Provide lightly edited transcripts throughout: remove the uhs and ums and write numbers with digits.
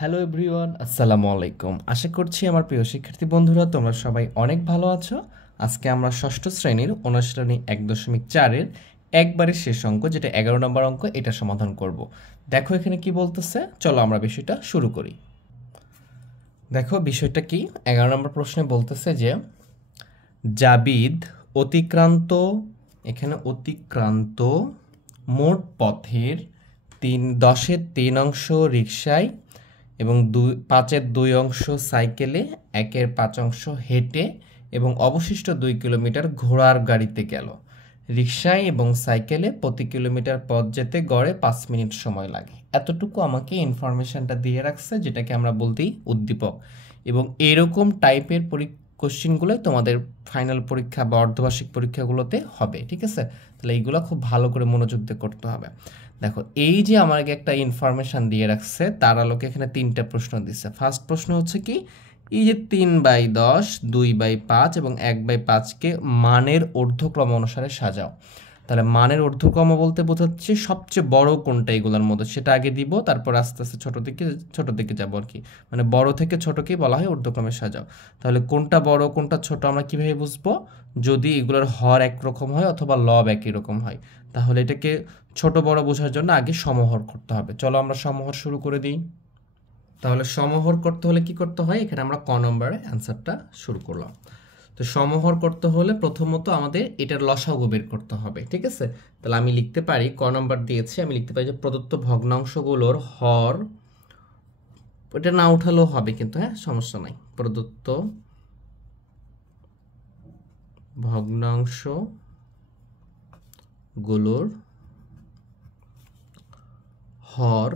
Hello everyone, আসসালামু আলাইকুম। আশা করছি আমার প্রিয় শিক্ষার্থী বন্ধুরা তোমরা সবাই অনেক ভালো আছো। আজকে আমরা ষষ্ঠ শ্রেণীর অনুশীলনী 1.4-এর একবারের শেষ অঙ্ক, যেটা 11 নম্বর অঙ্ক, এটা সমাধান করব। দেখো এখানে কি বলতেছে, চলো আমরা বিষয়টা শুরু করি। দেখো বিষয়টা কি, 11 নম্বর প্রশ্নে বলতেছে যে জাবিদ অতিক্রান্ত, এখানে অতিক্রান্ত মোট পথের 10-এর 3 অংশ রিকশায় এবং 5-এর 2 অংশ সাইকেলে, 1-এর 5 অংশ হেঁটে এবং অবশিষ্ট 2 কিলোমিটার ঘোড়ার গাড়িতে গেল। রিকশায় এবং সাইকেলে প্রতি কিলোমিটার পথ যেতে গড়ে 5 মিনিট সময় লাগে। এতটুকু আমাকে ইনফরমেশনটা দিয়ে রাখছে, যেটাকে আমরা বলতেই উদ্দীপক। এবং এরকম টাইপের কোশ্চেনগুলোই তোমাদের ফাইনাল পরীক্ষা বা অর্ধবার্ষিক পরীক্ষাগুলোতে হবে, ঠিক আছে? তাহলে এইগুলো খুব ভালো করে মনোযোগ দিয়ে করতে হবে। দেখো এই যে আমাকে একটা ইনফরমেশন দিয়ে রাখছে, তার আলোকে এখানে 3টা প্রশ্ন দিচ্ছে। ফার্স্ট প্রশ্ন হচ্ছে কি, এই যে 3/10, 2/5 এবং 1/5কে মানের ঊর্ধ্বক্রম অনুসারে সাজাও। তাহলে মানের ঊর্ধ্বক্রম বলতে বোঝাচ্ছে সবচেয়ে বড় কোনটা এগুলোর মধ্যে, সেটা আগে দিব, তারপর আস্তে আস্তে ছোট দিকে যাবো আর কি। মানে বড় থেকে ছোটকেই বলা হয় ঊর্ধ্বক্রমে সাজাও। তাহলে কোনটা বড় কোনটা ছোট আমরা কিভাবে বুঝবো? যদি এগুলোর হর একরকম হয় অথবা লব একই রকম হয়, তাহলে এটাকে ছোট বড় বোঝার জন্য আগে সমহর করতে হবে। চলো আমরা সমহর শুরু করে দিই। তাহলে সমহর করতে হলে কি করতে হয়, এখানে আমরা ক নম্বরে অ্যান্সারটা শুরু করলাম। তো সমহর করতে হলে প্রথমত আমাদের এটার লসাগু বের করতে হবে, ঠিক আছে? তাহলে আমি লিখতে পারি, ক নম্বর দিয়েছি, আমি লিখতে পারি যে প্রদত্ত ভগ্নাংশগুলোর হর, এটা না উঠালেও হবে কিন্তু, হ্যাঁ সমস্যা নাই। প্রদত্ত ভগ্নাংশগুলোর হর,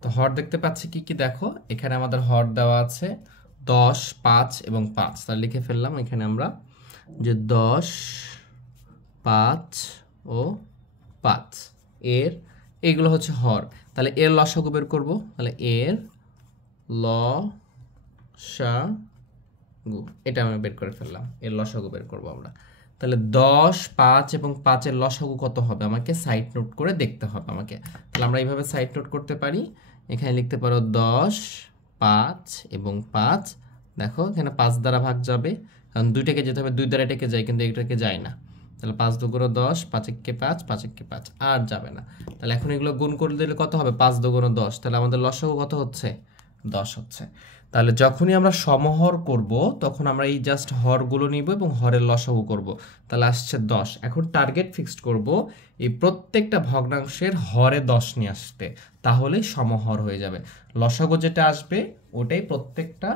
তো হর দেখতে পাচ্ছি কি কি, দেখো এখানে আমাদের হর দেওয়া আছে 10, 5 এবং 5। তাহলে লিখে ফেললাম এখানে আমরা যে 10, 5 ও 5 এর, এইগুলো হচ্ছে হর। তাহলে এর লসাগু বের করব। তাহলে এর লসাগু, এটা আমি বের করে ফেললাম, এর লসাগু বের করব আমরা। তাহলে 10, 5 এবং 5-এর লসাগু কত হবে আমাকে সাইড নোট করে দেখতে হবে আমাকে। তাহলে আমরা এইভাবে সাইড নোট করতে পারি। এখানে লিখতে পারো 10, 5 এবং 5। দেখো এখানে 5 দ্বারা ভাগ যাবে, কারণ দুইটাকে যেতে হবে, 2 দ্বারা এটাকে যায় কিন্তু এটাকে যায় না। তাহলে 5 2 10, 5 1 5, 5 1 5, আর যাবে না। তাহলে এখন এগুলো গুণ করে দিলে কত হবে, 5 2 10। তাহলে আমাদের লসাগু কত হচ্ছে, 10 হচ্ছে। তাহলে যখনই আমরা সমহর করব তখন আমরা এই জাস্ট হরগুলো নিব এবং হরের লসাগু করব। তাহলে আসছে 10। এখন টার্গেট ফিক্সড করব এই প্রত্যেকটা ভগ্নাংশের হরে 10 নিয়ে আসতে, তাহলেই সমহর হয়ে যাবে। লসাগু যেটা আসবে ওটাই প্রত্যেকটা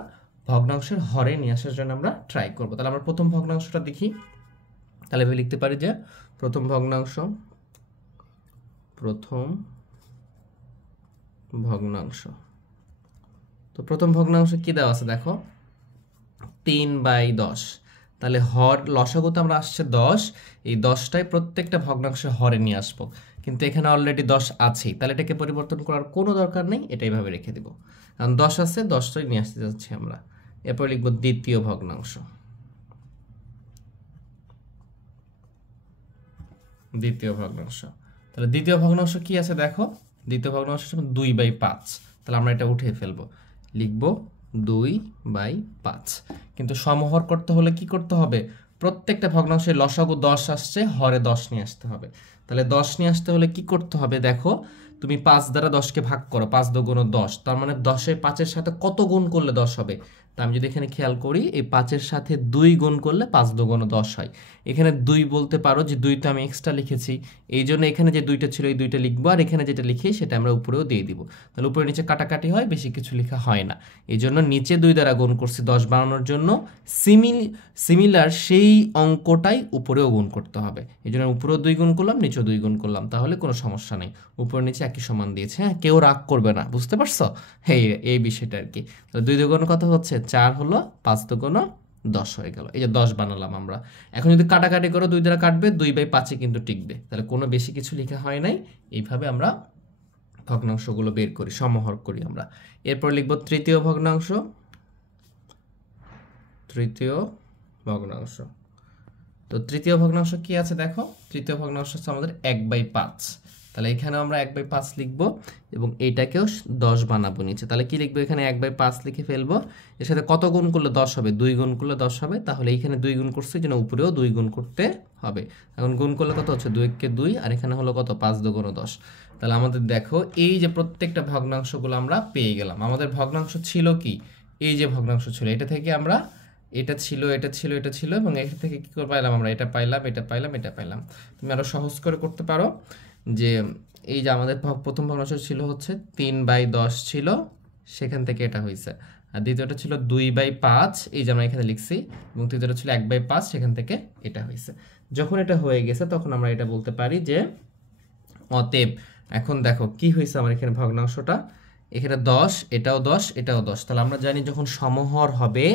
ভগ্নাংশের হরে নিয়ে আসার জন্য আমরা ট্রাই করব। তাহলে আমরা প্রথম ভগ্নাংশটা দেখি। তাহলে আমি লিখতে পারি যে প্রথম ভগ্নাংশ, তো প্রথম ভগ্নাংশ কি দেওয়া আছে দেখো, 3/10। তাহলে হর লসাগুতে আমরা আসছে 10, এই 10টাই প্রত্যেকটা ভগ্নাংশের হরে নিয়ে আসবো, কিন্তু এখানে অলরেডি 10 আছেই, তাহলে এটাকে পরিবর্তন করার কোনো দরকার নেই, এটা এইভাবে রেখে দিব, কারণ 10 আছে, 10টাই নিয়ে আসতে যাচ্ছি আমরা। এরপর লিখবো দ্বিতীয় ভগ্নাংশ, তাহলে দ্বিতীয় ভগ্নাংশ কি আছে দেখো, দ্বিতীয় ভগ্নাংশ 2/5। তাহলে আমরা এটা উঠিয়ে ফেলবো, লিখবো 2/5। কিন্তু সমহর করতে হলে কি করতে হবে, প্রত্যেকটা ভগ্নাংশের লসাগু 10 আসছে, হরে 10 নিয়ে আসতে হবে। তাহলে 10 নিয়ে আসতে হলে কি করতে হবে, দেখো তুমি 5 দ্বারা 10কে ভাগ করো, 5 2 10, তার মানে 10-এর 5-এর সাথে কত গুণ করলে 10 হবে। তা আমি যদি এখানে খেয়াল করি, এই 5-এর সাথে 2 গুণ করলে 5 2 10 হয়। এখানে 2 বলতে পারো যে 2 তো আমি এক্সট্রা লিখেছি, এই জন্য এখানে যে 2টা ছিল এই 2টা লিখবো, আর এখানে যেটা লিখি সেটা আমরা উপরেও দিয়ে দিব। তাহলে উপরে নিচে কাটাকাটি হয়, বেশি কিছু লেখা হয় না। এই জন্য নিচে 2 দ্বারা গুণ করছি 10 বানানোর জন্য, সিমিলার সেই অঙ্কটাই উপরেও গুণ করতে হবে। এই জন্য উপরেও 2 গুণ করলাম, নিচেও 2 গুণ করলাম, তাহলে কোনো সমস্যা নেই, উপর নিচে একই সমান দিয়েছে। হ্যাঁ, কেউ রাগ করবে না, বুঝতে পারছো? এই বিষয়টা আর কি। তাহলে 2 2 কত হচ্ছে 4 হলো, 5 2 10 হয়ে গেল। এই যে 10 বানালাম আমরা। এখন যদি কাটাকাটি করো, 2 দ্বারা কাটবে, 2/5 কিন্তু টিকবে। তাহলে কোনো বেশি কিছু লেখা হয় নাই। এইভাবে আমরা ভগ্নাংশগুলো বের করি, সমহর করি আমরা। এরপর লিখব তৃতীয় ভগ্নাংশ, তো তৃতীয় ভগ্নাংশ কি আছে দেখো, তৃতীয় ভগ্নাংশ হচ্ছে আমাদের 1/5। তাহলে এখানেও আমরা 1/5 লিখবো এবং এইটাকেও 10 বানাবো নিচে। তাহলে কি লিখবো, এখানে 1/5 লিখে ফেলবো। এর সাথে কত গুণ করলে 10 হবে, 2 গুণ করলে 10 হবে। তাহলে এইখানে 2 গুণ করছে, যেন উপরেও 2 গুণ করতে হবে। এখন গুণ করলে কত হচ্ছে, 2 × 2, আর এখানে হলো কত, 5 × 2 = 10। তাহলে আমাদের দেখো এই যে প্রত্যেকটা ভগ্নাংশগুলো আমরা পেয়ে গেলাম। আমাদের ভগ্নাংশ ছিল কি, এই যে ভগ্নাংশ ছিল, এটা থেকে আমরা এটা ছিল, এটা ছিল, এটা ছিল, এবং এটা থেকে কি করে পাইলাম আমরা, এটা পাইলাম, এটা পাইলাম, এটা পাইলাম। তুমি আরো সহজ করে করতে পারো, যে এই যে আমাদের প্রথম ভগ্নাংশ ছিল হচ্ছে 3/10 ছিল, সেখান থেকে এটা হয়েছে। আর দ্বিতীয়টা ছিল 2/5, এই যে আমরা এখানে লিখছি, এবং তৃতীয়টা ছিল 1/5, সেখান থেকে এটা হয়েছে। যখন এটা হয়ে গেছে তখন আমরা এটা বলতে পারি যে অতএব, এখন দেখো কি হয়েছে আমার এখানে ভগ্নাংশটা, এখানে 10, এটাও 10, এটাও 10। তাহলে আমরা জানি যখন সমহর হবে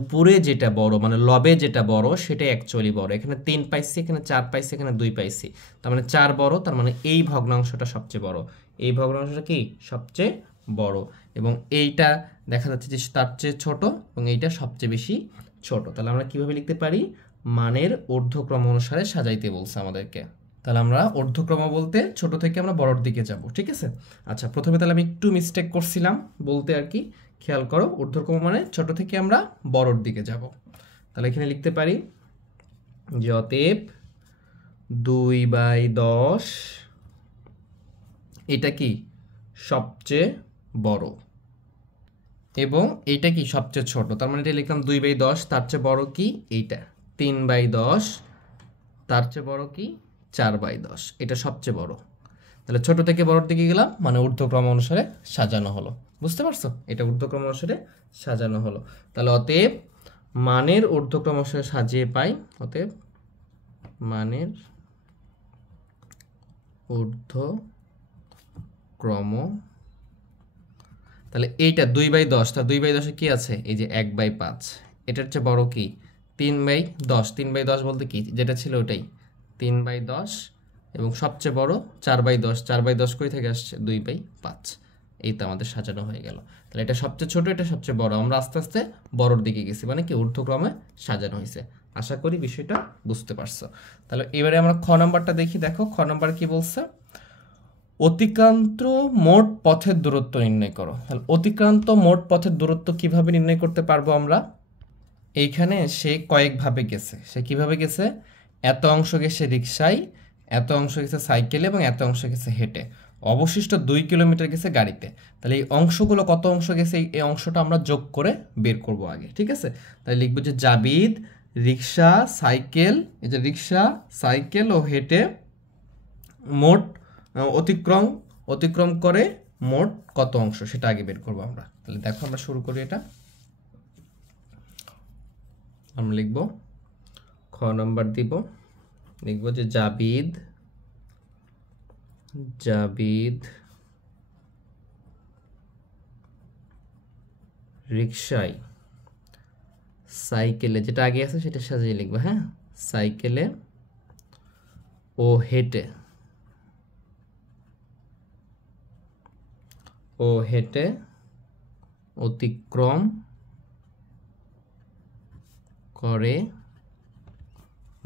উপরে যেটা বড়, মানে লবে যেটা বড় সেটাই অ্যাকচুয়ালি বড়। এখানে 3 পাইছি, এখানে 4 পাইছি, এখানে 2 পাইছি, তার মানে 4 বড়, তার মানে এই ভগ্নাংশটা সবচেয়ে বড়। এই ভগ্নাংশটা কি সবচেয়ে বড়, এবং এইটা দেখা যাচ্ছে যে তার চেয়ে ছোট, এবং এইটা সবচেয়ে বেশি ছোট। তাহলে আমরা কিভাবে লিখতে পারি, মানের ঊর্ধ্বক্রম অনুসারে সাজাইতে বলছে আমাদেরকে। তাহলে আমরা ঊর্ধ্বক্রম বলতে ছোট থেকে আমরা বড়র দিকে যাব, ঠিক আছে। আচ্ছা, প্রথমে তাহলে আমি একটু মিস্টেক করছিলাম বলতে আর কি, খেয়াল করো। ঊর্ধ্বক্রম মানে ছোট থেকে আমরা বড়র দিকে যাব। তাহলে এখানে লিখতে পারি যে অতএব 2/10 এটা কি সবচেয়ে বড়, এবং এইটা কি সবচেয়ে ছোট। তার মানে এটা লিখলাম 2/10, তার চেয়ে বড় কি এইটা 3/10, তার চেয়ে বড় কি 4/10, এটা সবচেয়ে বড়। তাহলে ছোট থেকে বড়র দিকে গেলাম, মানে ঊর্ধ্বক্রম অনুসারে সাজানো হলো। বুঝতে পারছো, এটা ঊর্ধ্বক্রম অনুসারে সাজানো হলো। তাহলে অতএব মানের ঊর্ধ্বক্রম অনুসারে সাজিয়ে পাই, অতএব মানের ঊর্ধ্বক্রম। তাহলে এইটা 2/10, তা 2/10 কি আছে, এই যে 1/5, এটার চেয়ে বড় কি 3/10। 3/10 বলতে কি, যেটা ছিল ওটাই 3/10, এবং সবচেয়ে বড় 4/10। 4/10 কই থেকে আসছে, 2/5। এই তো আমাদের সাজানো হয়ে গেল। তাহলে এটা সবচেয়ে ছোট, এটা সবচেয়ে বড়, আমরা আস্তে আস্তে বড়র দিকে গেছি, মানে কি ঊর্ধ্বক্রমে সাজানো হয়েছে। আশা করি বিষয়টা বুঝতে পারছো। তাহলে এবারে আমরা খ নাম্বারটা দেখি। দেখো খ নাম্বার কি বলছে, অতিক্রান্ত মোট পথের দূরত্ব নির্ণয় করো। তাহলে অতিক্রান্ত মোট পথের দূরত্ব কিভাবে নির্ণয় করতে পারবো আমরা, এইখানে সে কয়েকভাবে গেছে। সে কিভাবে গেছে, এত অংশ গেছে রিক্সায়, এত অংশ গেছে সাইকেলে, এবং এত অংশ গেছে হেঁটে, অবশিষ্ট 2 কিলোমিটার গেছে গাড়িতে। তাহলে এই অংশগুলো কত অংশ গেছে, এই অংশটা আমরা যোগ করে বের করব আগে, ঠিক আছে। তাহলে লিখবো যে জাবিদ রিক্সা সাইকেল, এই যে রিক্সা সাইকেল ও হেঁটে মোট অতিক্রম করে মোট কত অংশ, সেটা আগে বের করবো আমরা। তাহলে দেখো আমরা শুরু করি। এটা আমরা লিখব, খ নাম্বার দিব, লিখব যে জাবিদ রিক্সায় সাইকেলে, যেটা আগে আছে সেটা সাজিয়ে লিখবো, হ্যাঁ, সাইকেলে ও হেঁটে অতিক্রম করে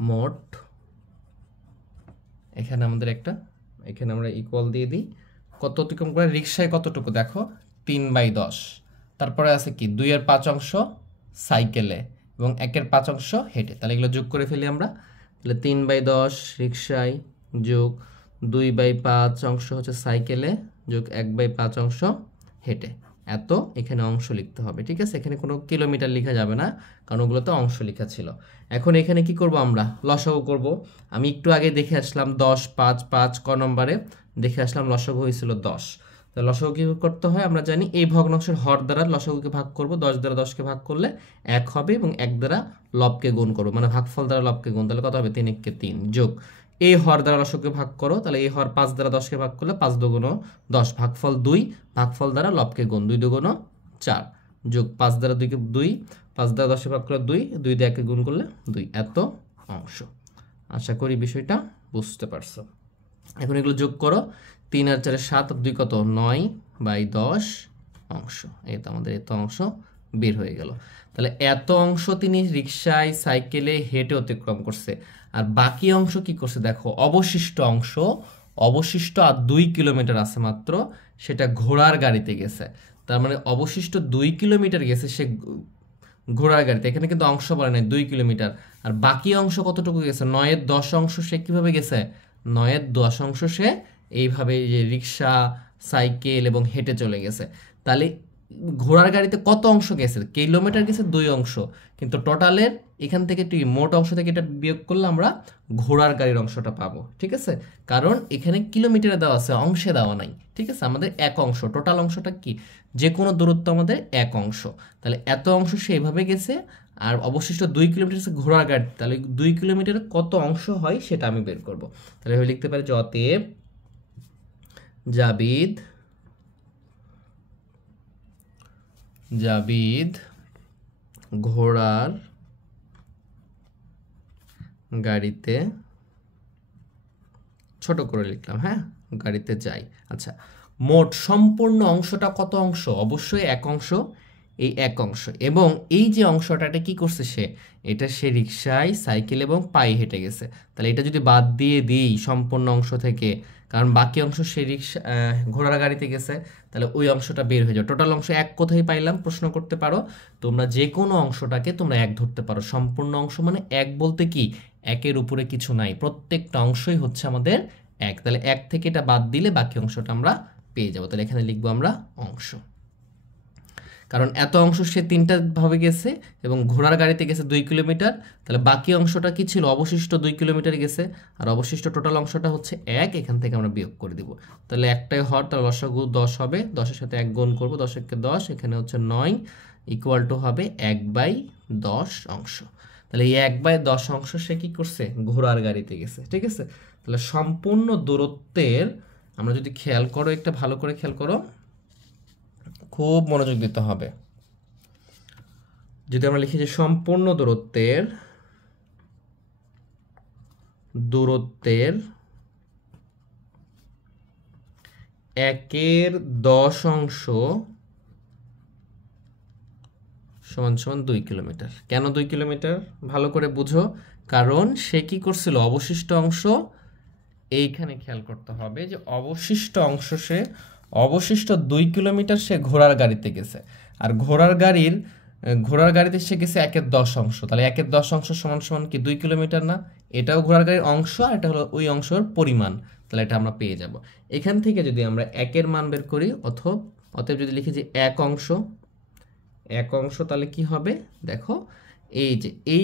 মোট, এখানে আমাদের এখানে আমরা ইকুয়াল দিয়ে দিই, কত অতিক্রম করে, রিক্সায় কতটুকু দেখো 3/10, তারপরে আছে কি 2/5 অংশ সাইকেলে, এবং 1/5 অংশ হেঁটে। তাহলে এগুলো যোগ করে ফেলি আমরা। তাহলে 3/10 রিক্সায় যোগ 2/5 অংশ হচ্ছে সাইকেলে, যোগ 1/5 অংশ হেঁটে, এত এখানে অংশ লিখতে হবে, ঠিক আছে। এখানে কোনো কিলোমিটার লেখা যাবে না, কারণ ওগুলো তো অংশ লেখা ছিল। এখন এখানে কি করব, আমরা লসাগু করব। আমি একটু আগে দেখে আসলাম 10, 5, 5 ক নম্বরে দেখে আসলাম লসাগু হয়েছিল 10। তো লসাগু কি করতে হয় আমরা জানি, এই ভগ্নাংশের হর দ্বারা লসাগুকে ভাগ করব, 10 দ্বারা 10কে ভাগ করলে 1 হবে, এবং 1 দ্বারা লবকে গুণ করবো, মানে ভাগফল দ্বারা লবকে গুণ, তাহলে কত হবে 3 × 3 যোগ এই হর দ্বারা লসাগুকে ভাগ করো, তাহলে এই হর 5 দ্বারা 10কে ভাগ করলে 5 × 2 = 10, ভাগফল 2, ভাগফল দ্বারা লবকে গুণ, 2 × 2 = 4 যোগ 5 দ্বারা 2কে 2, 5 দ্বারা 10কে ভাগ করলে 2, 2 দিয়ে 1কে গুণ করলে 2, এত অংশ। আশা করি বিষয়টা বুঝতে পারছো। এখন এগুলো যোগ করো, 3 আর 4 7 আর 2 কত, 9/10 অংশ। এই তো আমাদের এত অংশ বের হয়ে গেল। তাহলে এত অংশ তিনি রিক্সায় সাইকেলে হেঁটে অতিক্রম করছে, আর বাকি অংশ কি করছে দেখো, অবশিষ্ট অংশ অবশিষ্ট আর 2 কিলোমিটার আছে মাত্র, সেটা ঘোড়ার গাড়িতে গেছে। তার মানে অবশিষ্ট 2 কিলোমিটার গেছে সে ঘোড়ার গাড়িতে, এখানে কিন্তু অংশ বলে নাই 2 কিলোমিটার। আর বাকি অংশ কতটুকু গেছে, 9/10 অংশ সে কিভাবে গেছে, 9/10 অংশ সে এইভাবে যে রিক্সা, সাইকেল এবং হেঁটে চলে গেছে। তাহলে ঘোড়ার গাড়িতে কত অংশ গেছে, কিলোমিটার গেছে 2 অংশ, কিন্তু টোটালের এখান থেকে মোট অংশ থেকে এটা বিয়োগ করলে আমরা ঘোড়ার গাড়ির অংশটা পাবো। ঠিক আছে, কারণ এখানে কিলোমিটারে দেওয়া আছে, অংশে দেওয়া নাই। ঠিক আছে, আমাদের এক অংশ, টোটাল অংশটা কি, যে কোনো দূরত্ব আমাদের এক অংশ, তাহলে এত অংশ সে এভাবে গেছে। আর অবশিষ্ট 2 কিলোমিটার ঘোড়ার গাড়ি, তাহলে 2 কিলোমিটারে কত অংশ হয় সেটা আমি বের করব। তাহলে এভাবে লিখতে পারি যে অতএব জাবিদ ঘোড়ার গাড়িতে, ছোট করে লিখলাম, হ্যাঁ, গাড়িতে যাই। আচ্ছা, মোট সম্পূর্ণ অংশটা কত অংশ, অবশ্যই এক অংশ, এই এক অংশ। এবং এই যে অংশটা, এটা কি করছে সে, এটা সে রিক্সায়, সাইকেল এবং পায়ে হেঁটে গেছে। তাহলে এটা যদি বাদ দিয়ে দিই সম্পূর্ণ অংশ থেকে, কারণ বাকি অংশ সে রিক্সা ঘোড়ার গাড়িতে গেছে, তাহলে ওই অংশটা বের হয়ে যাবে। টোটাল অংশ এক কোথায় পাইলাম প্রশ্ন করতে পারো তোমরা, যে কোনো অংশটাকে তোমরা এক ধরতে পারো। সম্পূর্ণ অংশ মানে এক বলতে কি, একের উপরে কিছু নাই, প্রত্যেকটা অংশই হচ্ছে আমাদের এক। তাহলে এক থেকে এটা বাদ দিলে বাকি অংশটা আমরা পেয়ে যাবো। তাহলে এখানে লিখবো আমরা অংশ, কারণ এত অংশ সে 3টা ভাবে গেছে এবং ঘোড়ার গাড়িতে গেছে 2 কিলোমিটার। তাহলে বাকি অংশটা কি ছিল, অবশিষ্ট 2 কিলোমিটার গেছে, আর অবশিষ্ট টোটাল অংশটা হচ্ছে 1, এখান থেকে আমরা বিয়োগ করে দিব। তাহলে একটাই হর, তাহলে লসাগু 10 হবে, 10-এর সাথে 1 গুণ করবো, 10-একে 10, এখানে হচ্ছে 9 ইকুয়াল টু হবে 1/10 অংশ। তাহলে এই 1/10 অংশ সে কি করছে, ঘোড়ার গাড়িতে গেছে। ঠিক আছে, তাহলে সম্পূর্ণ দূরত্বের আমরা যদি খেয়াল করো, একটা ভালো করে খেয়াল করো, খুব মনোযোগ দিতে হবে। যদি আমরা লিখি যে সম্পূর্ণ দূরত্বের 1/10 অংশ সমান সমান 2 কিলোমিটার। কেন 2 কিলোমিটার, ভালো করে বুঝো, কারণ সে কি করছিল, অবশিষ্ট অংশ, এইখানে খেয়াল করতে হবে যে অবশিষ্ট 2 কিলোমিটার সে ঘোড়ার গাড়িতে গেছে। আর ঘোড়ার গাড়িতে সে গেছে 1/10 অংশ, তাহলে 1/10 অংশ সমান সমান কি 2 কিলোমিটার না, এটাও ঘোড়ার গাড়ির অংশ, আর এটা হলো ওই অংশের পরিমাণ। তাহলে এটা আমরা পেয়ে যাব। এখান থেকে যদি আমরা একের মান বের করি, অতএব যদি লিখি যে এক অংশ, তাহলে কি হবে দেখো, এই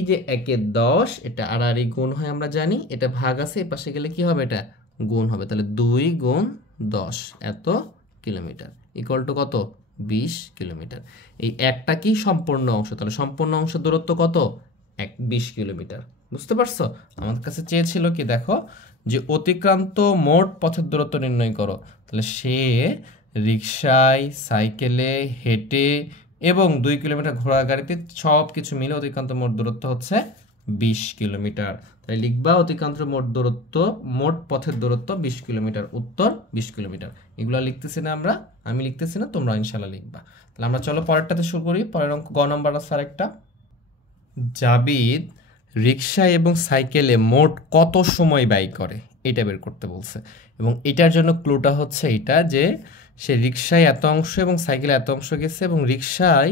যে 1/10, এটা আড়াআড়ি গুণ হয় আমরা জানি, এটা ভাগ আছে, এই পাশে গেলে কি হবে, এটা গুণ হবে। তাহলে 2 গুণ 10 এত কিলোমিটার ইকুয়াল টু কত, 20 কিলোমিটার। এই একটা কি সম্পূর্ণ অংশ, তাহলে সম্পূর্ণ অংশ দূরত্ব কত, 20 কিলোমিটার। বুঝতে পারছো, আমাদের কাছে চেয়েছিল কি দেখো, যে অতিক্রান্ত মোট পথের দূরত্ব নির্ণয় করো। তাহলে সে রিক্সায়, সাইকেলে, হেঁটে এবং 2 কিলোমিটার ঘোড়ার গাড়িতে সব কিছু মিলে অতিক্রান্ত মোট দূরত্ব হচ্ছে 20 কিলোমিটার। তাই লিখবা অতিক্রান্ত মোট পথের দূরত্ব 20 কিলোমিটার, উত্তর 20 কিলোমিটার। এগুলো লিখতেছি না আমরা, আমি লিখতেছি না, তোমরা ইনশাল্লাহ লিখবা। তাহলে আমরা চলো পরেরটাতে শুরু করি। পরের অঙ্ক গ নাম্বার আছে আরেকটা। জাবিদ রিক্সা এবং সাইকেলে মোট কত সময় ব্যয় করে, এটা বের করতে বলছে। এবং এটার জন্য ক্লুটা হচ্ছে এটা, যে সে রিক্সায় এত অংশ এবং সাইকেলে এত অংশ গেছে, এবং রিক্সায়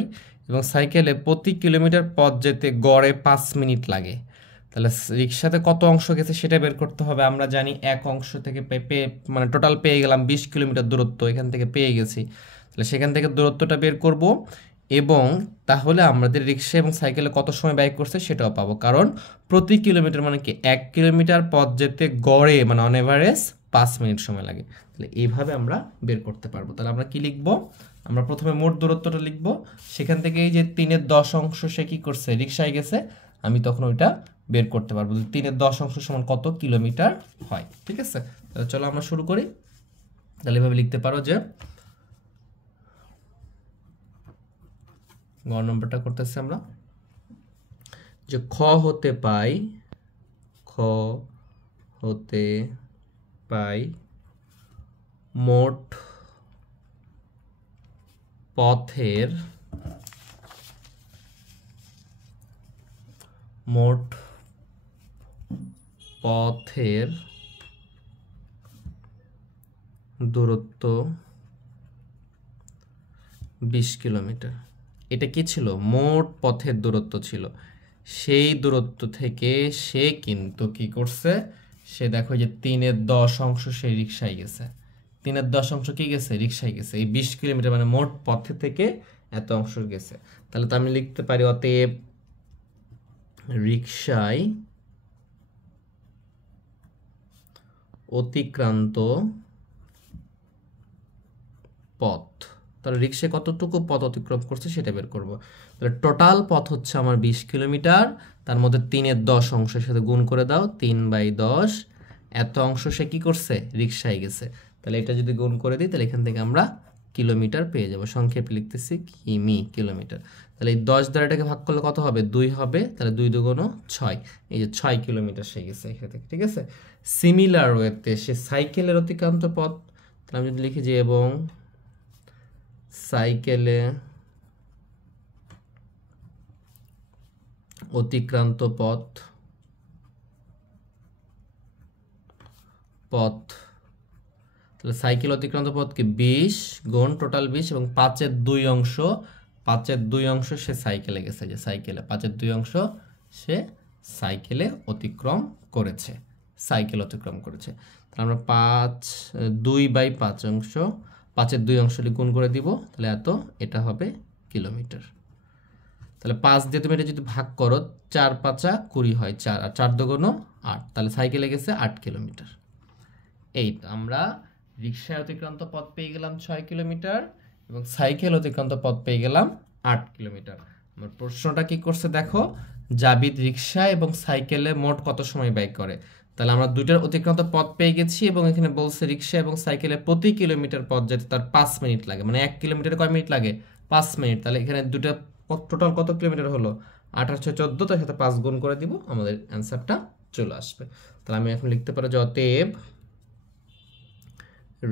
এবং সাইকেলে প্রতি কিলোমিটার পথ যেতে গড়ে 5 মিনিট লাগে। তাহলে রিক্সাতে কত অংশ গেছে সেটা বের করতে হবে। আমরা জানি এক অংশ থেকে মানে টোটাল পেয়ে গেলাম 20 কিলোমিটার দূরত্ব, এখান থেকে পেয়ে গেছি। তাহলে সেখান থেকে দূরত্বটা বের করব, এবং তাহলে আমাদের রিক্সা এবং সাইকেলে কত সময় ব্যয় করছে সেটাও পাবো, কারণ প্রতি কিলোমিটার মানে কি 1 কিলোমিটার পথ যেতে গড়ে মানে অন এভারেজ 5 মিনিট সময় লাগে। তাহলে এইভাবে আমরা বের করতে পারবো। তাহলে আমরা কি লিখব, আমরা প্রথমে মোট দূরত্বটা লিখব, সেখান থেকে এই যে 3/10 অংশ সে কি করছে, রিক্সায় গেছে, আমি তখন ওইটা বের করতে পারবো 3/10 অংশ সমান কত কিলোমিটার হয়। ঠিক আছে, তাহলে চলো আমরা শুরু করি। তাহলে এভাবে লিখতে পারো যে গ নম্বরটা করতেছি আমরা, যে খ হতে পাই মোট পথের দূরত্ব 20 কিলোমিটার। এটা কি ছিল? মোট পথের দূরত্ব ছিল। সেই দূরত্ব থেকে সে কিন্তু কি করছে, সে দেখো যে 3/10 সে রিক্সায় গেছে। 3/10 কি গেছে? রিক্সায় গেছে। এই 20 কিলোমিটার মানে মোট পথে থেকে এত অংশ গেছে। তাহলে তো আমি লিখতে পারি অতএব রিক্সায় অতিক্রান্ত পথ, তাহলে রিক্সায় কতটুকু পথ অতিক্রম করছে সেটা বের করব। তাহলে টোটাল পথ হচ্ছে আমার 20 কিলোমিটার, তার মধ্যে 3/10 অংশের সাথে গুণ করে দাও, 3/10 এত অংশ সে কি করছে? রিক্সায় গেছে। তাহলে এটা যদি গুণ করে দিই তাহলে এখান থেকে আমরা কিলোমিটার পেয়ে যাব। সংক্ষেপে লিখতেছি কিমি, কিলোমিটার। তাহলে এই 10 দ্বারা এটাকে ভাগ করলে কত হবে? 2 হবে। তাহলে 2 দুগুণ 6, এই যে 6 কিলোমিটার সে গেছে এখান থেকে, ঠিক আছে। সিমিলার ওয়েতে সে সাইকেলের অতিক্রান্ত পথ, তাহলে আমি যদি লিখি যে এবং সাইকেলে অতিক্রান্ত পথ তাহলে সাইকেল অতিক্রান্ত পথ কি 20 গুণ টোটাল 20 এবং 5/2 অংশ, 5/2 অংশ সে সাইকেলে গেছে, যে সাইকেলে 5/2 অংশ সে সাইকেলে অতিক্রম করেছে, সাইকেল অতিক্রম করেছে। তাহলে আমরা 2/5 অংশ, 5/2 অংশটি গুণ করে দিব, তাহলে এত, এটা হবে কিলোমিটার। তাহলে 5 দিয়ে তুমি এটা যদি ভাগ করো, 4 5 20 হয় 4, আর 4 দুগুণ 8, তাহলে সাইকেলে গেছে 8 কিলোমিটার। এই আমরা রিক্সায় অতিক্রান্ত পথ পেয়ে গেলাম 6 কিলোমিটার এবং সাইকেল অতিক্রান্ত পথ পেয়ে গেলাম 8 কিলোমিটার। আমার প্রশ্নটা কি করছে দেখো, জাবিদ রিক্সা এবং সাইকেলে মোট কত সময় ব্যয় করে। তাহলে আমরা দুইটার অতিক্রান্ত পথ পেয়ে গেছি এবং এখানে বলছে রিক্সা এবং সাইকেলে প্রতি কিলোমিটার পথ যেতে তার 5 মিনিট লাগে, মানে 1 কিলোমিটারে কয় মিনিট লাগে? 5 মিনিট। তাহলে এখানে দুটো টোটাল কত কিলোমিটার হলো? 8 আর 6 14, তার সাথে 5 গুণ করে দিব, আমাদের অ্যান্সারটা চলে আসবে। তাহলে আমি এখন লিখতে পারি যে অতএব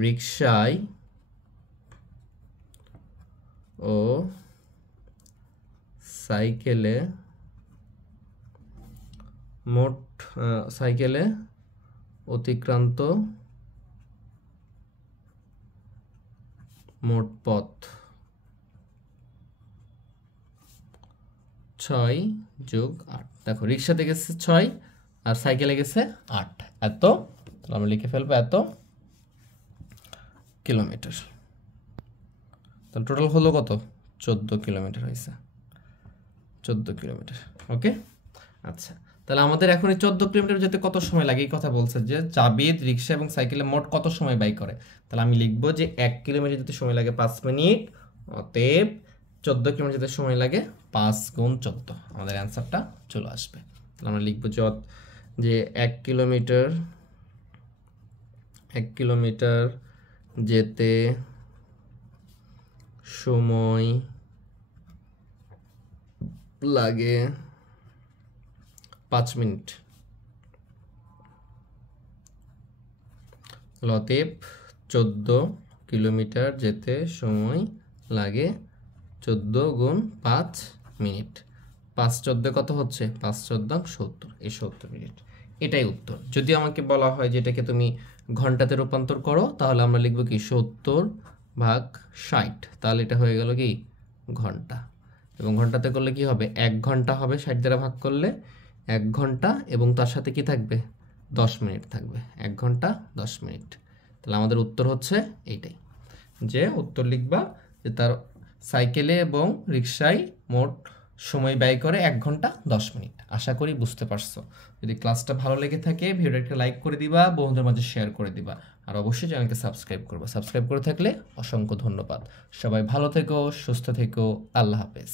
রিক্সায় ও সাইকেলে অতিক্রান্ত মোট পথ 6 যোগ 8। দেখো রিক্সাতে গেছে 6 আর সাইকেলে গেছে 8, এত। আমরা লিখে ফেলবো এত কিলোমিটার। তাহলে টোটাল হলো কত? 14 কিলোমিটার হয়েছে, 14 কিলোমিটার। ওকে, আচ্ছা। তাহলে আমাদের এখন এই 14 কিলোমিটার যেতে কত সময় লাগে এই কথা বলছে, যে জাবিদ রিক্সা এবং সাইকেলে মোট কত সময় ব্যয় করে। তাহলে আমি লিখবো যে 1 কিলোমিটার যেতে সময় লাগে 5 মিনিট, অতএব 14 কিলোমিটার যেতে সময় লাগে 5 গুণ 14, আমাদের অ্যান্সারটা চলে আসবে। তাহলে আমরা লিখবো যে 1 কিলোমিটার যেতে সময় লাগে 5 মিনিট, অতএব 14 কিলোমিটার যেতে সময় লাগে 14 গুণ 5 মিনিট। 5 14 কত হচ্ছে? 5 14 70, এই 70 মিনিট, এটাই উত্তর। যদি আমাকে বলা হয় যে এটাকে তুমি ঘন্টাতে রূপান্তর করো, তাহলে আমরা লিখবো কি 70/60, তাহলে এটা হয়ে গেল কি ঘন্টা। এবং ঘন্টাতে করলে কি হবে? 1 ঘন্টা হবে 60 দ্বারা ভাগ করলে 1 ঘন্টা, এবং তার সাথে কি থাকবে? 10 মিনিট থাকবে, 1 ঘন্টা 10 মিনিট। তাহলে আমাদের উত্তর হচ্ছে এইটাই, যে উত্তর লিখবা যে তার সাইকেলে এবং রিক্সায় মোট সময় ব্যয় করে 1 ঘন্টা 10 মিনিট। আশা করি বুঝতে পারছো। যদি ক্লাসটা ভালো লেগে থাকে ভিডিওটা একটা লাইক করে দিবা, বন্ধুদের মাঝে শেয়ার করে দিবা, আর অবশ্যই চ্যানেলকে সাবস্ক্রাইব করবা। সাবস্ক্রাইব করে থাকলে অসংখ্য ধন্যবাদ। সবাই ভালো থেকো, সুস্থ থেকো, আল্লাহ হাফেজ।